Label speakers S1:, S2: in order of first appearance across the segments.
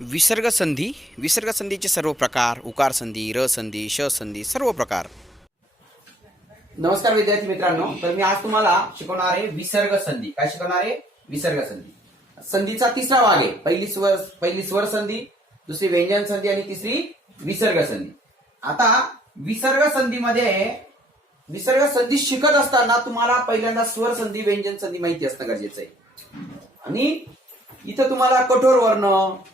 S1: विसर्ग संधी विसर्ग संधीचे सर्व प्रकार उकार संधी र संधी श संधी सर्व प्रकार. नमस्कार विद्यार्थी मित्रांनो. तर मी आज तुम्हाला शिकवणार आहे विसर्ग संधी काय शिकवणार आहे? विसर्ग संधी संधीचा तिसरा भाग आहे. पहिली स्वर पहिली स्वर संधी दुसरी व्यंजन संधी आणि तिसरी विसर्ग संधी आता विसर्ग संधीमध्ये विसर्ग संधी शिकत असताना तुम्हाला पहिल्यांदा स्वर संधी व्यंजन संधी माहिती असणं गरजेचं आहे. आणि इथं तुम्हाला कठोर वर्ण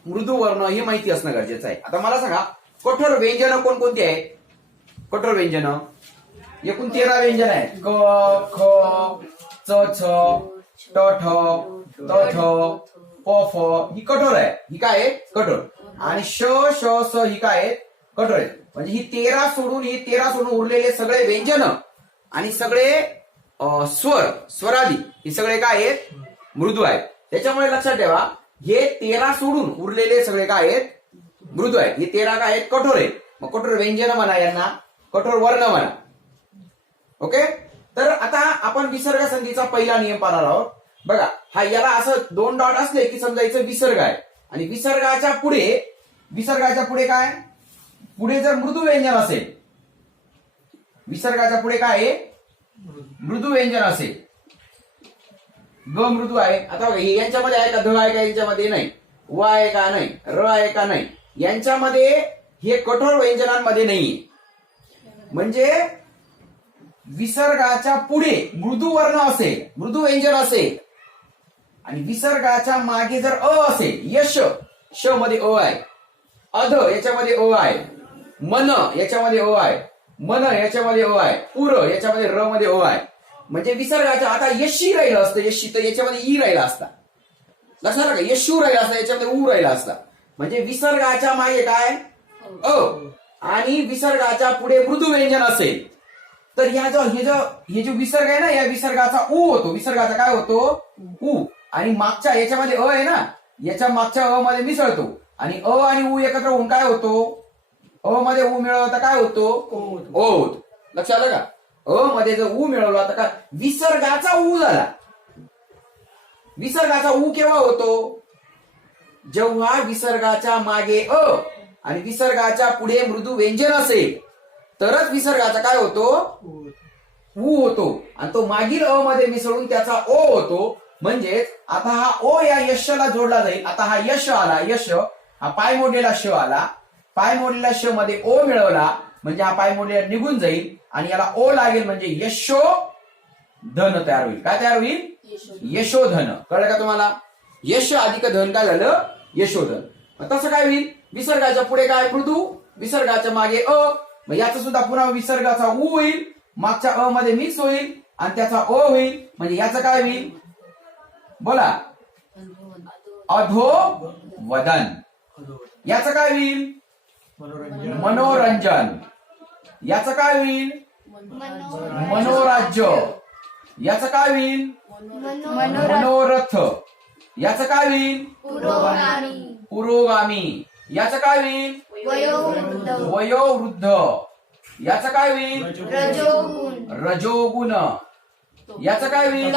S1: मृदू वर्ण हे माहिती असणं गरजेचं आहे. आता मला सांगा कठोर व्यंजन कोणकोणती आहेत? कठोर व्यंजन. एकूण तेरा व्यंजन आहे क ख च छ ट ठ त ठ प फ ही कठोर आहे. ही काय आहे? कठोर. आणि श श स ही काय कठोर आहे म्हणजे ही तेरा सोडून ही तेरा सोडून उरलेले सगळे व्यंजन आणि सगळे स्वर स्वरादी हे सगळे काय आहेत? मृदू आहेत. त्याच्यामुळे लक्षात ठेवा हे तेरा सोडून उरलेले सगळे काय आहेत? मृदू आहेत. हे तेरा काय आहेत? कठोर आहेत. मग कठोर व्यंजन म्हणा यांना कठोर वर्ण म्हणा. ओके? तर आता आपण विसर्ग संधीचा पहिला नियम पाहणार आहोत. बघा हा याला असं दोन डॉट असले की समजायचं विसर्ग आहे. आणि विसर्गाच्या पुढे विसर्गाच्या पुढे काय? पुढे जर मृदू व्यंजन असेल विसर्गाच्या पुढे काय आहे? मृदू व्यंजन असेल. ग मृदू आहे. आता यांच्यामध्ये आहे का? ध आहे का यांच्यामध्ये? नाही. व आहे का? नाही. र आहे का? नाही. यांच्यामध्ये हे कठोर व्यंजनांमध्ये नाहीये. म्हणजे विसर्गाच्या पुढे मृदू वर्ण असेल मृदू व्यंजन असेल आणि विसर्गाच्या मागे जर अ असेल यश श मध्ये अ आहे अध याच्यामध्ये अ आहे मन याच्यामध्ये अ आहे मन याच्यामध्ये अ आहे पुर याच्यामध्ये र मध्ये अ आहे म्हणजे विसर्गाच्या आता यशी राहिलं असतं यशी तर याच्यामध्ये ई राहिला असता. लक्षात का यशू राहिला असता याच्यामध्ये ऊ राहिला असता. म्हणजे विसर्गाच्या मागे काय? अ. आणि विसर्गाच्या पुढे मृदू व्यंजन असेल. तर ह्या जो हे जो हे जो विसर्ग आहे ना या विसर्गाचा ऊ होतो. विसर्गाचा काय होतो? ऊ. आणि मागच्या याच्यामध्ये अ आहे ना याच्या मागच्या अ मध्ये मिसळतो. आणि अ आणि ऊ एकत्र होऊन काय होतो? अ मध्ये ऊ मिळवलं तर काय होतो? ओ होतो लक्षात आलं का अ मध्ये जर ऊ मिळवला तर का विसर्गाचा ऊ झाला. विसर्गाचा ऊ केव्हा होतो? जेव्हा विसर्गाच्या मागे अ आणि विसर्गाच्या पुढे मृदू व्यंजन असेल तरच विसर्गाचा काय होतो? ऊ होतो. आणि तो मागील अ मध्ये मिसळून त्याचा ओ होतो. म्हणजेच आता हा ओ या यशला जोडला जाईल. आता हा यश आला यश हा पाय मोडलेला श आला. पाय मोडलेला श मध्ये ओ मिळवला म्हणजे हा पाय मोडलेला निघून जाईल. आणि याला ओ लागेल म्हणजे यशो धन तयार होईल. काय तयार होईल? यशोधन कळलं का तुम्हाला? यश अधिक धन काय झालं? यशोधन तसं काय होईल? विसर्गाच्या पुढे काय? मृदू. विसर्गाच्या मागे अ. मग याचा सुद्धा पुन्हा विसर्गाचा ऊ होईल. मागच्या अ मध्ये मिक्स होईल. आणि त्याचा अ होईल. म्हणजे याचं काय होईल? बोला. अधो वदन याचं काय होईल? मनोरंजन. याचं काय होईल? मनोराज्य. याचं काय होईल? मनोरथ. याचं काय होईल? पुरोगामी. याचं काय होईल? वयोवृद्ध. याचं काय होईल? रजोगुण. याचं काय होईल?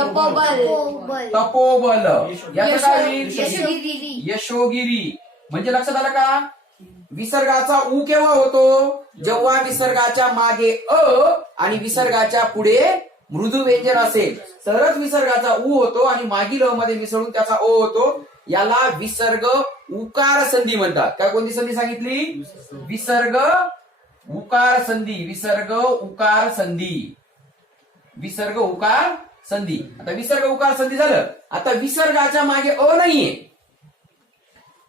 S1: तपोबल. याचं काय होईल? यशोगिरी. म्हणजे लक्षात आलं का? विसर्गाचा उ केव्हा होतो? जेव्हा विसर्गाच्या मागे अ आणि विसर्गाच्या पुढे मृदू व्यंजन असेल. तरच विसर्गाचा उ होतो आणि मागील अ मध्ये मिसळून त्याचा ओ होतो. याला विसर्ग उकार संधी म्हणतात. काय कोणती संधी सांगितली? विसर्ग उकार संधी. विसर्ग उकार संधी. विसर्ग उकार संधी. आता विसर्ग उकार संधी झालं. आता विसर्गाच्या मागे अ नाहीये.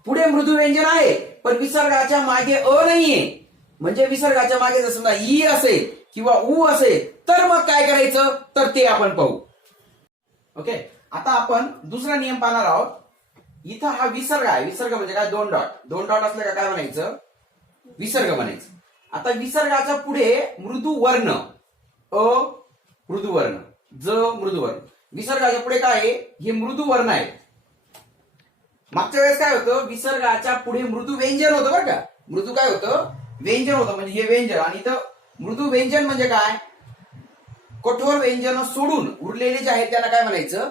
S1: पुढे मृदू व्यंजन आहे पण विसर्गाच्या मागे अ नाहीये. म्हणजे विसर्गाच्या मागे जर समजा ई असेल किंवा ऊ असेल तर मग काय करायचं? तर ते आपण पाहू. ओके? आता आपण दुसरा नियम पाहणार आहोत. इथं हा विसर्ग आहे. विसर्ग म्हणजे काय? दोन डॉट. दोन डॉट असले का काय म्हणायचं? विसर्ग म्हणायचं. आता विसर्गाच्या पुढे मृदू वर्ण. अ मृदू वर्ण. ज मृदू वर्ण. विसर्गाच्या पुढे काय आहे? हे मृदू वर्ण आहे. मागच्या वेळेस काय होतं? विसर्गाच्या पुढे मृदू व्यंजन होतं बरं का. मृदू काय होतं? व्यंजन होतं. म्हणजे हे व्यंजन. आणि इथं मृदू व्यंजन म्हणजे काय? कठोर व्यंजन सोडून उरलेले जे आहेत त्यांना काय म्हणायचं?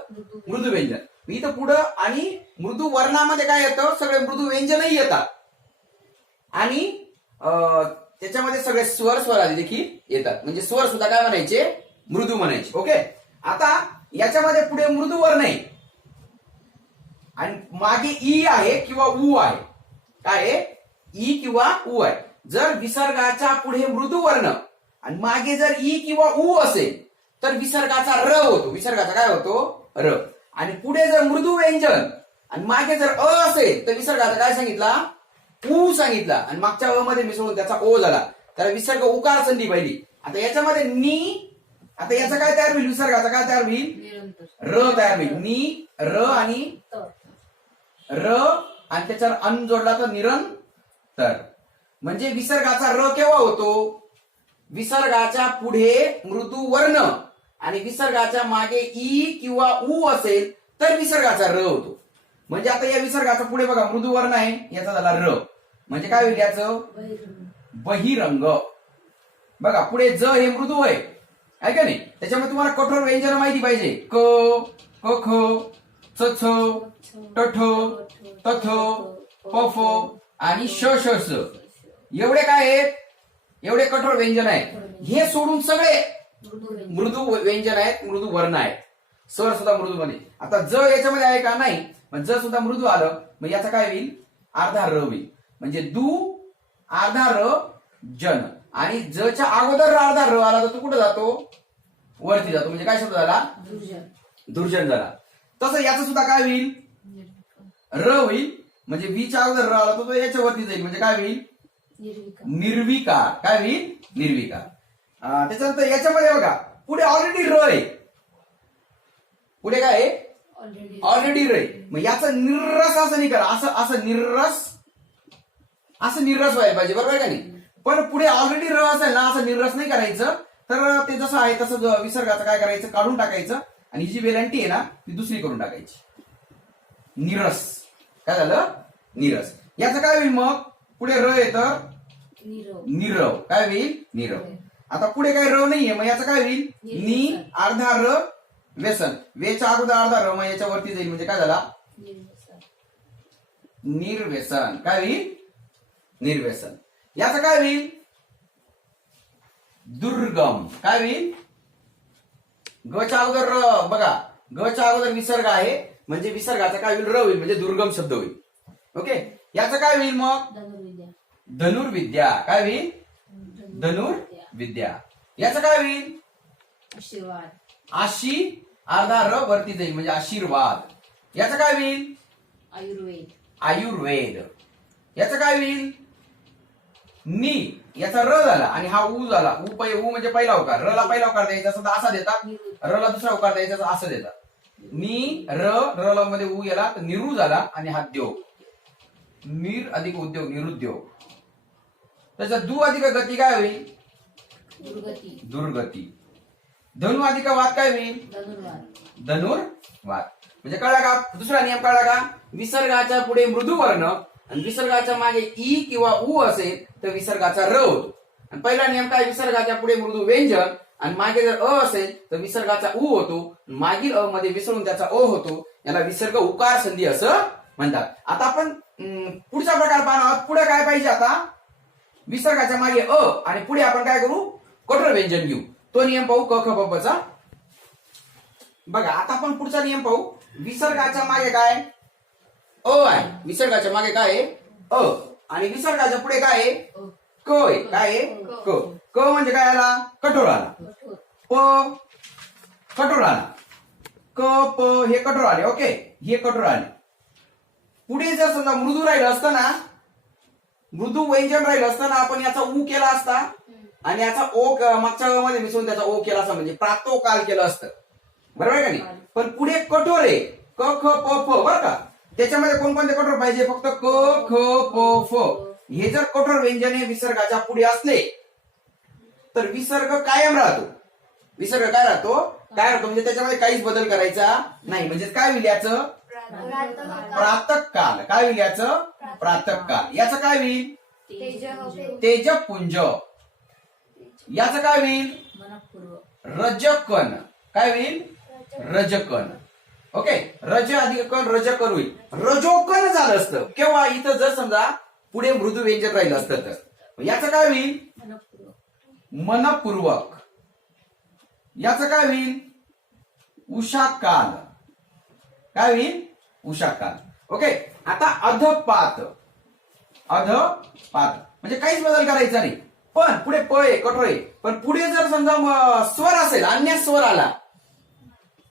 S1: मृदू व्यंजन. इथं पुढं आणि मृदू वर्णामध्ये काय येतं? सगळे मृदू व्यंजनही येतात. आणि अं, त्याच्यामध्ये सगळे स्वर स्वरादी देखील येतात. म्हणजे स्वर सुद्धा काय म्हणायचे? मृदू म्हणायचे. ओके? आता याच्यामध्ये पुढे मृदू वर्ण आहे आणि मागे ई आहे किंवा उ आहे. काय ई किंवा उ आहे. जर विसर्गाच्या पुढे मृदू वर्ण आणि मागे जर ई किंवा उ असेल तर विसर्गाचा र होतो. विसर्गाचा काय होतो? र. आणि पुढे जर मृदू व्यंजन आणि मागे जर अ असेल तर विसर्गाचा काय सांगितला? उ सांगितला. आणि मागच्या अ मध्ये मिसळून त्याचा ओ झाला. त्याला विसर्ग उकार संधी पाहिली. आता याच्यामध्ये नी आता याचा काय तयार होईल? विसर्गाचा काय तयार होईल? र तयार होईल. नी र आणि
S2: तर
S1: र आणि त्याच्यावर अन जोडला तर निरंतर. म्हणजे विसर्गाचा र केव्हा होतो? विसर्गाच्या पुढे मृदू वर्ण आणि विसर्गाच्या मागे ई किंवा उ असेल तर विसर्गाचा र होतो. म्हणजे आता या विसर्गाचा पुढे बघा मृदू वर्ण आहे याचा झाला र. म्हणजे काय होईल याचं?
S2: बहिरंग.
S1: बघा पुढे ज हे मृदू आहे. आहे का नाही? त्याच्यामुळे तुम्हाला कठोर व्यंजन माहिती पाहिजे. क क ख. च छ ट ठ त थ प फ आणि श श स. एवढे काय आहेत? एवढे कठोर व्यंजन आहेत. हे सोडून सगळे
S2: मृदू व्यंजन.
S1: आहेत मृदू वर्ण आहेत. स्वर सुद्धा मृदू मध्ये आता ज याच्यामध्ये आहे का नाही? मग ज सुद्धा मृदू आलं मग याचा काय होईल? अर्धा र होईल. म्हणजे दू अर्धा र जन. आणि जच्या अगोदर अर्धा र आला तर तो कुठं जातो? वरती जातो. म्हणजे काय शब्द झाला?
S2: दुर्जन.
S1: दुर्जन झाला. तसं याचं सुद्धा काय होईल? र होईल. म्हणजे वीच्या अगोदर र आला तर तो याच्या वरती जाईल. म्हणजे काय होईल?
S2: निर्विकार.
S1: काय होईल? निर्विकार. त्याच्यानंतर याच्यामध्ये बघा. पुढे ऑलरेडी र आहे. पुढे काय आहे?
S2: ऑलरेडी
S1: र मग याचं निर्रस असं नाही करा. असं असं निर्रस असं निर्रस व्हायला पाहिजे. बरोबर का नाही? पण पुढे ऑलरेडी र असेल ना असं निर्रस नाही करायचं. तर ते जसं आहे तसं विसर्गाचं काय करायचं? काढून टाकायचं. आणि ही जी वेलांटी आहे ना ती दुसरी करून टाकायची. निरस. काय झालं? निरस. याचं काय होईल मग? पुढे र येतं
S2: नीरव.
S1: निरव. काय होईल? निरव. आता पुढे काय र नाहीये मग याचं काय होईल? नी अर्धा र व्यसन वेच्या अगोदर अर्धा र मग याच्या वरती जाईल. म्हणजे काय झाला? निर्व्यसन काय होईल? निर्व्यसन याचं काय होईल? दुर्गम. काय होईल? गच्या अगोदर र बघा गच्या अगोदर विसर्ग आहे म्हणजे विसर्गाचा काय होईल? र होईल म्हणजे दुर्गम शब्द होईल. ओके? याचं काय होईल मग?
S2: धनुर्विद्या.
S1: धनुर्विद्या. काय होईल? धनुर्विद्या. याचं काय होईल?
S2: आशीर्वाद.
S1: आशी अर्धा र वरती जाईल म्हणजे आशीर्वाद. याचं काय होईल?
S2: आयुर्वेद.
S1: आयुर्वेद. याचं काय होईल? नी. याचा र झाला आणि हा उ झाला. उ पै उ म्हणजे पहिला उकार. रला पहिला उकार द्यायचा असं तर असा देतात. रला दुसरा उकार द्यायचा असं असं देतात. नी र र ला मध्ये उ गेला तर निरू झाला आणि हा द्योग. निर अधिक उद्योग निरुद्योग. त्याचा दु अधिक गती काय होईल?
S2: दुर्गती.
S1: दुर्गती. धनु अधिक वाद काय होईल?
S2: धनुर्वाद
S1: धनुर्वाद म्हणजे कळला का? दुसरा नियम कळला का? विसर्गाच्या पुढे मृदू वर्ण आणि विसर्गाच्या मागे ई किंवा उ असेल तर विसर्गाचा र. होतो आणि पहिला नियम काय? विसर्गाच्या पुढे मृदू व्यंजन. आणि मागे जर अ असेल तर विसर्गाचा उ होतो. मागील अ मध्ये विसरून त्याचा अ होतो. याला विसर्ग उकार संधी असं म्हणतात. आता आपण पुढचा प्रकार पाहणार आहोत. पुढे काय पाहिजे आता? विसर्गाच्या मागे अ. आणि पुढे आपण काय करू? कठोर व्यंजन घेऊ. तो नियम पाहू क ख प, प चा. बघा आता आपण पुढचा नियम पाहू. विसर्गाच्या मागे काय? अ आहे. विसर्गाच्या मागे काय आहे? अ. आणि विसर्गाच्या पुढे काय आहे? क आहे. काय आहे? क. क म्हणजे काय आला? कठोर आला. प कठोर आला. क प हे कठोर आले. ओके. हे कठोर आले. पुढे जर समजा मृदू राहिलं असतं ना मृदू व्यंजन राहिलं असताना आपण याचा उ केला असता आणि याचा ओ मागच्या मध्ये मिसळून त्याचा ओ केला असता म्हणजे प्रातो काल केलं असतं. बरोबर आहे का नाही? पण पुढे कठोर आहे. क ख प फ. बर का? त्याच्यामध्ये कोणकोणते कठोर पाहिजे? फक्त क ख प फ. हे जर कठोर व्यंजन हे विसर्गाच्या पुढे असले तर विसर्ग कायम राहतो. विसर्ग काय राहतो? काय राहतो? म्हणजे त्याच्यामध्ये काहीच बदल करायचा नाही. म्हणजे काय होईल याचं? प्रातक काल. काय होईल याचं? प्रातक काल. याचं काय होईल? तेजपुंज. याचं काय होईल? रजकन काय होईल? रजकन ओके रज अधिक कण रज कर होईल झालं असतं. केव्हा? इथं जर समजा पुढे मृदू व्यंजन राहिलं असतं तर. याचं काय होईल? मनपूर्वक. याचं काय होईल? उषा काल काय होईल? उषा काल ओके आता अधपात. अधपात. म्हणजे काहीच बदल करायचा नाही. पण पुढे प आहे कठोर आहे. पण पुढे जर समजा स्वर असेल अन्य स्वर आला.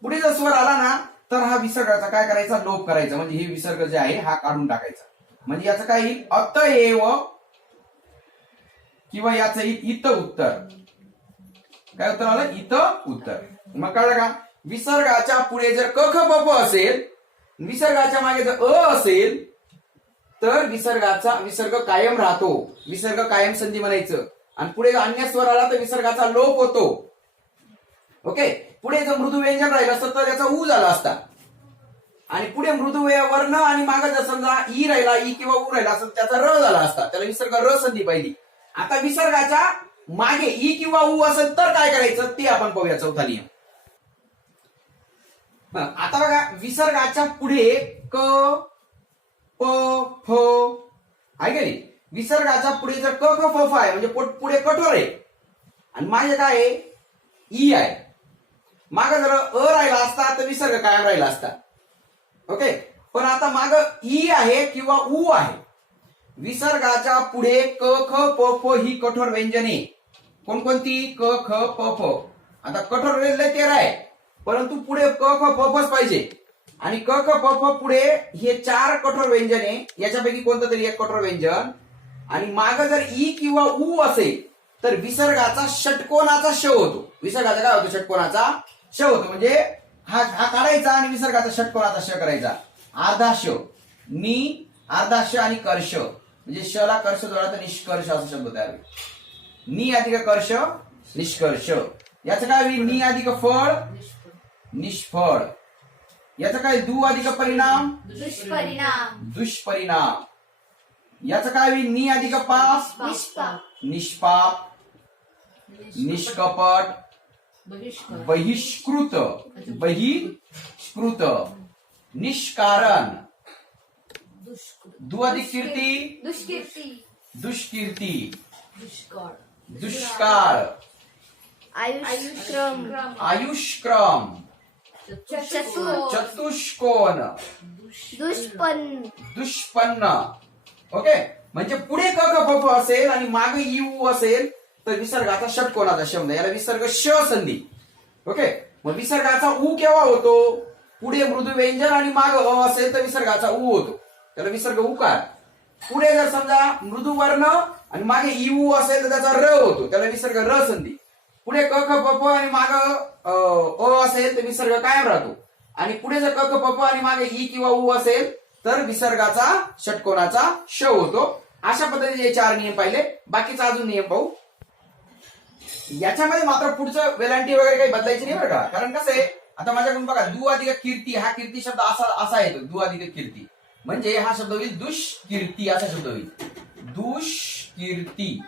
S1: पुढे जर स्वर आला ना तर हा विसर्गाचा काय करायचा? लोप करायचा. म्हणजे हे विसर्ग जे आहे हा काढून टाकायचा. म्हणजे याचं काय येईल अतएव किंवा याचं येईल इत उत्तर. काय उत्तर आलं? इत उत्तर. मग कळलं का? विसर्गाच्या पुढे जर क ख असेल विसर्गाच्या मागे जर अ असेल तर विसर्गाचा विसर्ग कायम राहतो. विसर्ग कायम संधी म्हणायचं. आणि पुढे अन्य स्वर आला तर विसर्गाचा लोप होतो. ओके? पुढे जर मृदू व्यंजन राहिलं असतं तर त्याचा ऊ झाला असता. आणि पुढे मृदू वर्ण आणि माग जर समजा ई राहिला ई किंवा ऊ राहिला असं त्याचा र झाला असता. त्याला विसर्ग र संधी पाहिली. आता विसर्गाच्या मागे ई किंवा ऊ असेल तर काय करायचं? ते आपण पाहूया चौथा नियम. आता बघा विसर्गाच्या पुढे क प फ आहे का नाही? विसर्गाच्या पुढे जर क क फ फ आहे म्हणजे पुढे कठोर आहे. आणि मागे काय आहे? ई आहे. माग जर अ राहिला असता तर विसर्ग कायम राहिला असता. ओके? पण आता माग ई आहे किंवा उ आहे. विसर्गाच्या पुढे क ख प फ ही कठोर व्यंजने. कोणकोणती? क ख प फ. आता कठोर व्यंजन तेरा आहे. परंतु पुढे क ख प फच पाहिजे. आणि क ख प फ पुढे हे चार कठोर व्यंजने याच्यापैकी कोणतं तरी एक कठोर व्यंजन? आणि माग जर ई किंवा उ असेल तर विसर्गाचा षटकोनाचा श होतो. विसर्गाचा काय होतो? षटकोनाचा श होतो म्हणजे हा हा काढायचा आणि विसर्गाचा षटकोनाचा श करायचा? अर्धा श नि अर्धा श आणि कर्ष. म्हणजे शला कर्ष जोडा तर निष्कर्ष असा शब्द तयार होईल. नि अधिक कर्ष निष्कर्ष. याचं काय होईल? नि अधिक फळ निष्फळ. याचं काय? दु अधिक परिणाम?
S3: दुष्परिणाम.
S1: दुष्परिणाम. याचं काय होईल? नि अधिक पाप?
S3: निष्पाप.
S1: निष्कपट. बहिष्कृत. बहिष्कृत निष्कारण.
S2: दुष्कृत.
S1: दु अधिक कीर्ती
S3: दुष्कीर्ती.
S1: दुष्कीर्ती.
S2: दुष्काळ
S1: दुष्काळ
S3: आयुष्क्रम.
S1: आयुष्क्रम.
S3: चतुर
S1: चतुष्कोण.
S3: दुष्पन्न.
S1: दुष्पन्न. ओके? म्हणजे पुढे क ख फ फ असेल आणि मागे यू असेल तर विसर्गाचा षटकोनाचा शब्द याला विसर्ग श संधी. ओके मग विसर्गाचा ऊ केव्हा होतो? पुढे मृदू व्यंजन आणि माग अ असेल तर विसर्गाचा ऊ होतो. त्याला विसर्ग उकार पुढे जर समजा मृदू वर्ण आणि मागे यू असेल तर त्याचा र होतो. त्याला विसर्ग र संधी. पुढे क ख प आणि माग अ असेल तर विसर्ग कायम राहतो. आणि पुढे जर क ख प आणि मागे ई किंवा ऊ असेल तर विसर्गाचा षटकोनाचा श होतो. अशा पद्धतीने हे चार नियम पाहिले. बाकीचा अजून नियम पाहू. याच्यामध्ये मात्र पुढचं वेलांटी वगैरे काही बदलायची नाही बरं का? कारण कसं आहे आता माझ्याकडून बघा दु अधिक कीर्ती हा कीर्ती शब्द असा असा येतो दु अधिक कीर्ती. म्हणजे हा शब्द होईल दुष्कीर्ती असा शब्द होईल. दुष्कीर्ती.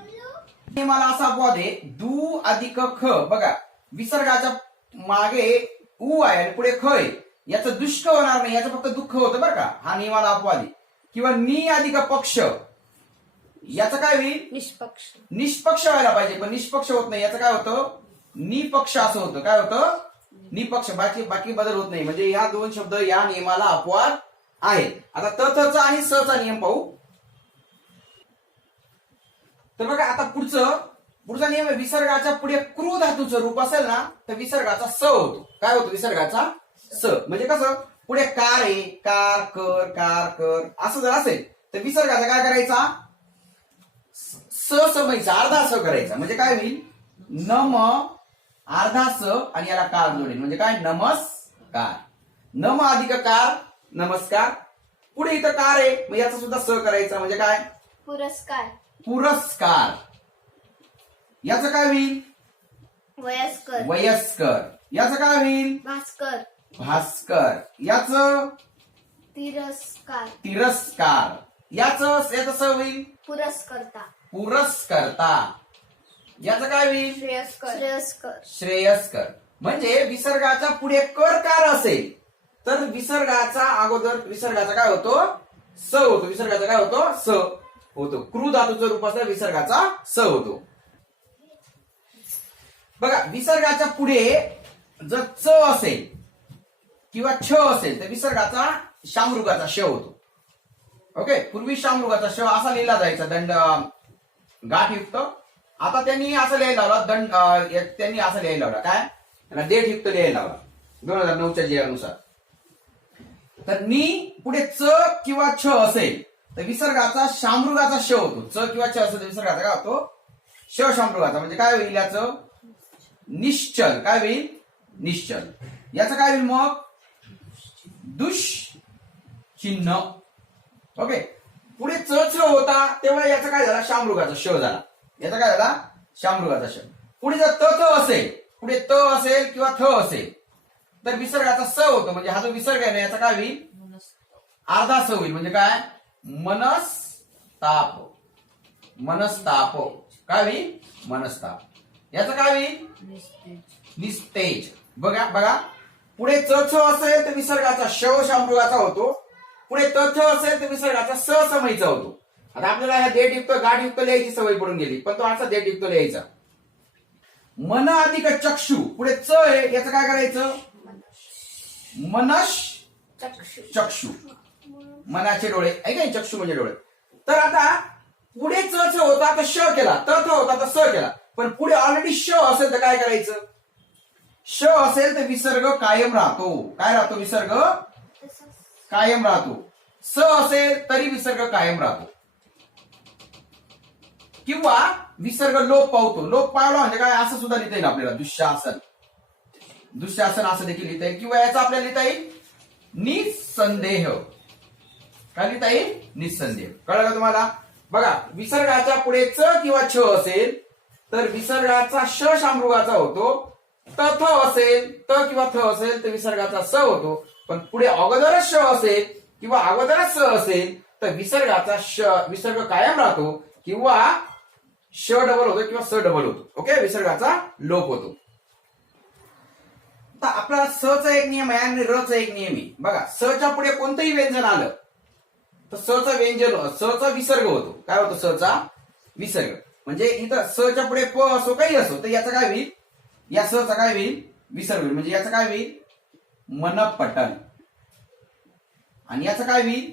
S1: हे मला असा अपवाद आहे दु अधिक ख बघा विसर्गाच्या मागे उ आहे आणि पुढे ख आहे. याचं दुष्क होणार नाही याचं फक्त दुःख होतं बरं का? हा नियमाला अपवाद आहे. किंवा नि अधिक पक्ष याचं काय होईल?
S3: निष्पक्ष.
S1: निष्पक्ष व्हायला पाहिजे पण निष्पक्ष होत नाही. याचं काय होतं? निपक्ष असं होतं. काय होतं? निपक्ष. बाकी बाकी बदल होत नाही. म्हणजे ह्या दोन शब्द या नियमाला अपवाद आहेत आता त थ चा आणि स चा नियम पाहू. तर बघा आता पुढचं पुढचा नियम आहे विसर्गाच्या पुढे क्रू धातूचं रूप असेल ना तर विसर्गाचा स होतो. काय होतो? विसर्गाचा स. म्हणजे कसं? पुढे कार आहे. कार कर कार कर. असं जर असेल तर विसर्गाचा काय करायचा? स समयचा अर्धा स करायचा. म्हणजे काय होईल? नम अर्धा स आणि याला कार जोडेल. म्हणजे काय? नमस्कार. नम अधिक कार नमस्कार. पुढे इथं कार आहे. मग याचा सुद्धा स करायचा. म्हणजे काय?
S3: पुरस्कार.
S1: पुरस्कार. याचं काय होईल?
S3: वयस्कर.
S1: वयस्कर. याचं काय होईल?
S3: भास्कर.
S1: भास्कर. याचं?
S3: तिरस्कार.
S1: तिरस्कार. याचं याचं स होईल?
S3: पुरस्कर्ता.
S1: पुरस्कर्ता. याचं काय होईल?
S3: श्रेयस्कर. श्रेयस्कर.
S1: श्रेयस्कर. म्हणजे विसर्गाच्या पुढे कर कार असेल. तर विसर्गाचा अगोदर विसर्गाचा काय होतो? स होतो. विसर्गाचा काय होतो? स होतो. क्रू धातूचं रूप असतं विसर्गाचा स होतो. बघा विसर्गाच्या पुढे जर च असेल किंवा छ असेल तर विसर्गाचा शामृगाचा श होतो. ओके? पूर्वी शामृगाचा श असा लिहिला जायचा दंड गाठयुक्त आता त्यांनी असं लिहायला लावला दंड त्यांनी असं लिहायला लावला. काय? त्यांना डेटयुक्त लिहायला लावला. दोन हजार नऊच्या जयानुसार तर नी पुढे च किंवा छ असेल तर विसर्गाचा शामृगाचा श होतो. च किंवा छ असेल तर विसर्गाचा काय होतो? श शामृगाचा. म्हणजे काय होईल याचं? निश्चल. काय होईल? निश्चल. याचं काय होईल मग? दुष चिन्ह ओके? पुढे च होता तेव्हा याचा काय झाला? शामृगाचा श झाला. याचा काय झाला? शामृगाचा श. पुढे जर त थ असेल पुढे त असेल किंवा थ असेल तर विसर्गाचा स होतो. म्हणजे हा जो विसर्ग आहे ना याचा काय होईल? अर्धा स होईल. म्हणजे काय? मनस्ताप. मनस्ताप. काय होईल? मनस्ताप. याचं काय होईल?
S2: निस्तेज.
S1: बघा बघा. पुढे च असेल तर विसर्गाचा श शामृगाचा होतो. पुढे त थ असेल तर विसर्गाचा स समयीचा होतो आता आपल्याला ह्या देठयुक्त गाठयुक्त लिहायची सवय पडून गेली. पण तो असा देठयुक्त लिहायचा. मन अधिक चक्षु. पुढे च आहे याचं काय करायचं? मनश
S3: चक्षु.
S1: चक्षु. मनाचे डोळे. ऐका चक्षु म्हणजे डोळे. तर आता पुढे च छ होता तर श केला. त थ होता तर स केला. पण पुढे ऑलरेडी श असेल तर काय करायचं? श असेल तर विसर्ग कायम राहतो. काय राहतो? विसर्ग कायम राहतो. स असेल तरी विसर्ग कायम राहतो. किंवा विसर्ग लोप पावतो. लोप पावला म्हणजे काय? असं सुद्धा लिहिता येईल आपल्याला. दुःशासन. दुःशासन असं देखील लिहिता येईल. किंवा याचा आपल्याला लिहिता येईल निसंदेह. काय लिहिता येईल? निसंदेह. कळलं का तुम्हाला? बघा विसर्गाच्या पुढे च किंवा छ असेल तर विसर्गाचा श शामृगाचा होतो. त थ असेल त किंवा थ असेल तर विसर्गाचा स होतो. पण पुढे अगोदरच श असेल किंवा अगोदरच स असेल तर विसर्गाचा श विसर्ग कायम राहतो किंवा श डबल होतो किंवा स डबल होतो. ओके विसर्गाचा लोप होतो. आता आपला स चा एक नियम आहे आणि र चा एक नियम आहे. बघा स च्या पुढे कोणतंही व्यंजन आलं तर स चा व्यंजन स चा विसर्ग होतो. काय होतो? स चा विसर्ग. म्हणजे इथं स च्या पुढे प असो काही असो तर याचं काय होईल? या स चा काय होईल? विसर्ग होईल. म्हणजे याचं काय होईल? मनपटन आणि याचं काय होईल?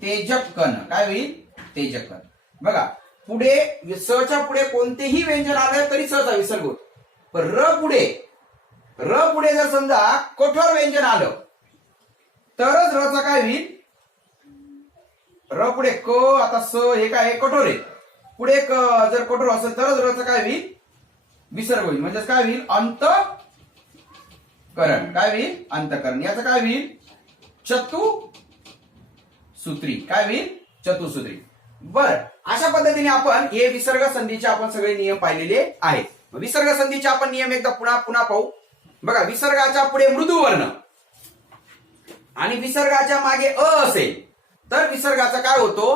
S1: तेजकन. काय होईल? तेजकन. बघा पुढे सच्या च्या पुढे कोणतेही व्यंजन आलं तरी स विसर्ग होतो पण र पुढे र पुढे जर समजा कठोर व्यंजन आलं तरच रचा काय होईल? र पुढे क आता स हे काय कठोर आहे. पुढे क जर कठोर असेल तरच रचा काय होईल? विसर्ग होईल म्हणजेच काय होईल? अंत करण. काय होईल? अंतकरण. याचं काय होईल? चतु सूत्री काय होईल? चतुसूत्री. बर. अशा पद्धतीने आपण हे विसर्ग संधीचे आपण सगळे नियम पाहिलेले आहेत. विसर्ग संधीचे आपण नियम एकदा पुन्हा पुन्हा पाहू. बघा विसर्गाच्या पुढे मृदू वर्ण आणि विसर्गाच्या मागे अ असेल. तर विसर्गाचा काय होतो?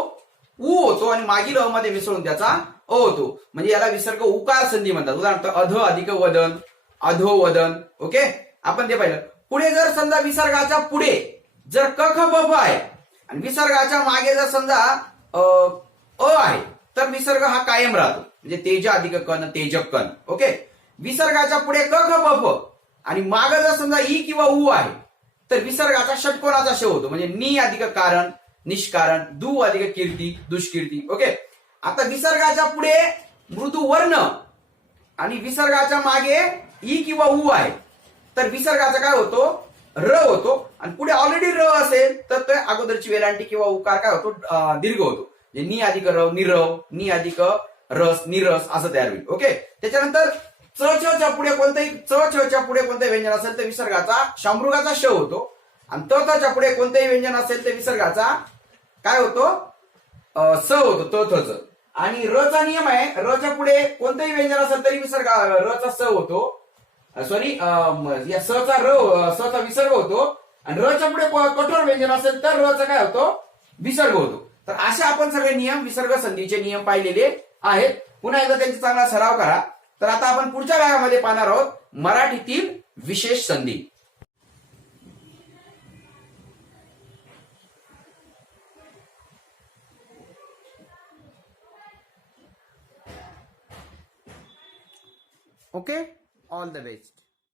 S1: उ होतो आणि मागील अ मध्ये मिसळून त्याचा अ होतो. म्हणजे याला विसर्ग उकार संधी म्हणतात. उदाहरणार्थ अध अधिक वदन अधो वदन. ओके? आपण ते पाहिलं. पुढे जर समजा विसर्गाच्या पुढे जर क ख ब आहे आणि विसर्गाच्या मागे जर समजा अ अ आहे तर विसर्ग हा कायम राहतो. म्हणजे तेज अधिक कण तेज कण. ओके? विसर्गाच्या पुढे क ख ब आणि माग जर समजा ई किंवा उ आहे तर विसर्गाचा षटकोनाचा शो होतो. म्हणजे नि अधिक कारण निष्कारण दु अधिक कीर्ती दुष्कीर्ती. ओके? आता विसर्गाच्या पुढे मृदू वर्ण आणि विसर्गाच्या मागे ई किंवा उ आहे. तर विसर्गाचा काय होतो? र होतो. आणि पुढे ऑलरेडी र असेल तर ते अगोदरची वेलांटी किंवा उकार काय होतो? दीर्घ होतो. म्हणजे नि अधिक रव निरव नि अधिक रस निरस असं तयार होईल. ओके त्याच्यानंतर च च्या पुढे कोणतंही च च्या पुढे कोणतंही व्यंजन असेल तर विसर्गाचा शामृगाचा श होतो. आणि त च्या पुढे कोणतंही व्यंजन असेल तर विसर्गाचा काय होतो? स होतो त थ आणि र चा नियम आहे र च्या पुढे कोणतंही व्यंजन असेल तरी विसर्ग र चा स होतो. सॉरी या स चा र स चा विसर्ग होतो. आणि र च्या पुढे कठोर व्यंजन असेल तर र चा काय होतो? विसर्ग होतो. तर असे आपण सगळे नियम विसर्ग संधीचे नियम पाहिलेले आहेत. पुन्हा एकदा त्यांचा चांगला सराव करा. तर आता आपण पुढच्या भागामध्ये पाहणार आहोत मराठीतील विशेष संधी. ओके? all the best.